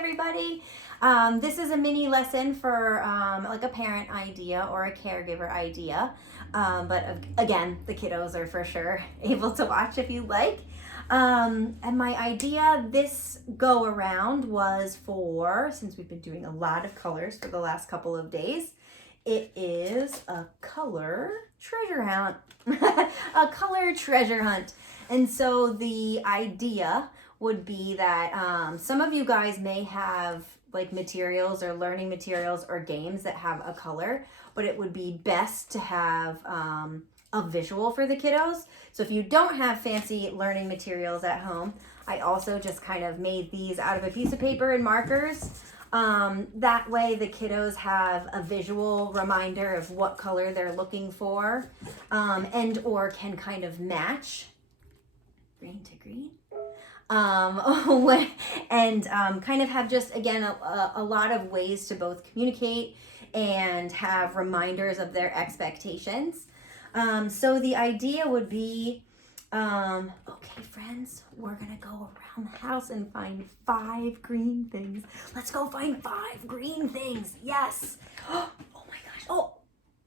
everybody. This is a mini lesson for like a parent idea or a caregiver idea. Again, the kiddos are for sure able to watch if you like. And my idea this go around was for, since we've been doing a lot of colors for the last couple of days, it is a color treasure hunt. A color treasure hunt. And so the idea would be that some of you guys may have like materials or learning materials or games that have a color, but it would be best to have a visual for the kiddos. So if you don't have fancy learning materials at home, I also just kind of made these out of a piece of paper and markers. That way the kiddos have a visual reminder of what color they're looking for, and or can kind of match green to green. And kind of have just, again, a lot of ways to both communicate and have reminders of their expectations. So the idea would be, okay, friends, we're going to go around the house and find 5 green things. Let's go find 5 green things. Yes. Oh my gosh. Oh,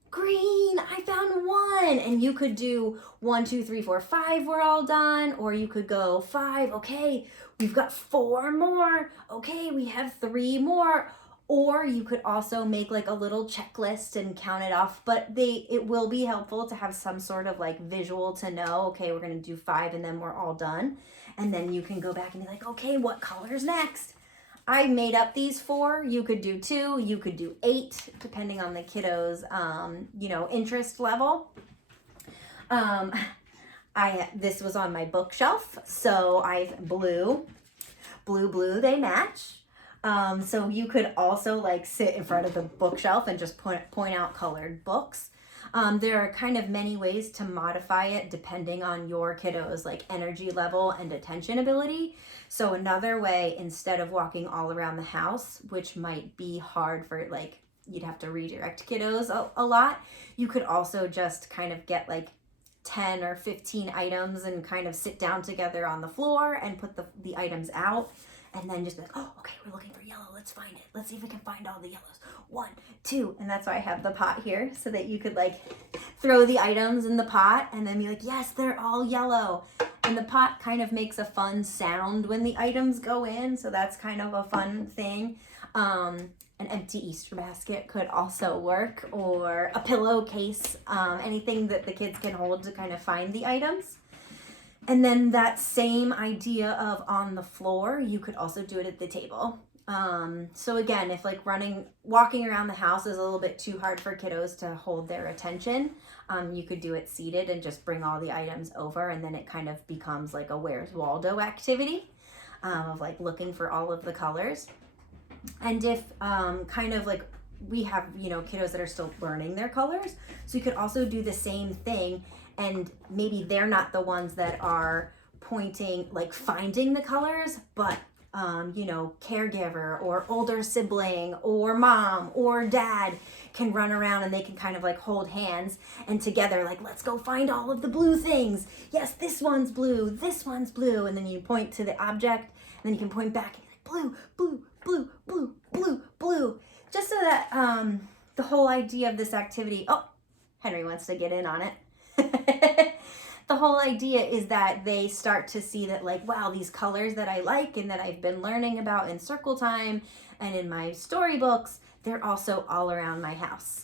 green. I found 1. And you could do 1, 2, 3, 4, 5. We're all done. Or you could go 5. Okay, we've got 4 more. Okay, we have 3 more. Or you could also make like a little checklist and count it off, but it will be helpful to have some sort of like visual to know, okay, we're going to do 5 and then we're all done. And then you can go back and be like, okay, what color's next? I made up these 4. You could do 2, you could do 8, depending on the kiddos, interest level. This was on my bookshelf, so I've blue, they match. So you could also like sit in front of the bookshelf and just point out colored books. There are kind of many ways to modify it depending on your kiddo's like energy level and attention ability. So another way, instead of walking all around the house, which might be hard for like, you'd have to redirect kiddos a lot, you could also just kind of get like 10 or 15 items and kind of sit down together on the floor and put the items out. And then just be like, oh, okay, we're looking for yellow. Let's find it. Let's see if we can find all the yellows. 1, 2. And that's why I have the pot here so that you could like throw the items in the pot and then be like, yes, they're all yellow. And the pot kind of makes a fun sound when the items go in. So that's kind of a fun thing. An empty Easter basket could also work, or a pillowcase, anything that the kids can hold to kind of find the items. And then that same idea of on the floor, you could also do it at the table. So again, if like walking around the house is a little bit too hard for kiddos to hold their attention, you could do it seated and just bring all the items over, and then it kind of becomes like a Where's Waldo activity of like looking for all of the colors. And if kind of like we have, kiddos that are still learning their colors, so you could also do the same thing. And maybe they're not the ones that are pointing, like finding the colors, but, caregiver or older sibling or mom or dad can run around and they can kind of like hold hands and together, like, let's go find all of the blue things. Yes, this one's blue, this one's blue. And then you point to the object and then you can point back and be like, blue, blue, blue, blue, blue, blue. Just so that the whole idea of this activity, oh, Henry wants to get in on it. The whole idea is that they start to see that like, wow, these colors that I like and that I've been learning about in circle time and in my storybooks, they're also all around my house.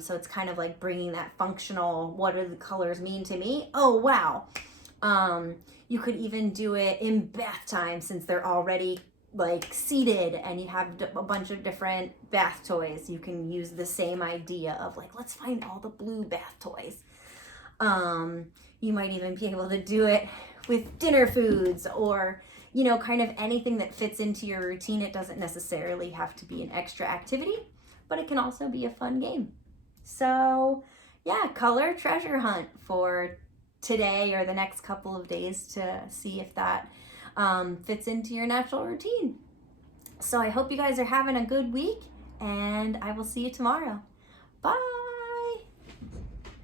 So it's kind of like bringing that functional, what do the colors mean to me? Oh, wow. You could even do it in bath time, since they're already like seated and you have a bunch of different bath toys. You can use the same idea of like, let's find all the blue bath toys. You might even be able to do it with dinner foods or, kind of anything that fits into your routine. It doesn't necessarily have to be an extra activity, but it can also be a fun game. So yeah, color treasure hunt for today or the next couple of days to see if that fits into your natural routine. So I hope you guys are having a good week, and I will see you tomorrow. Bye.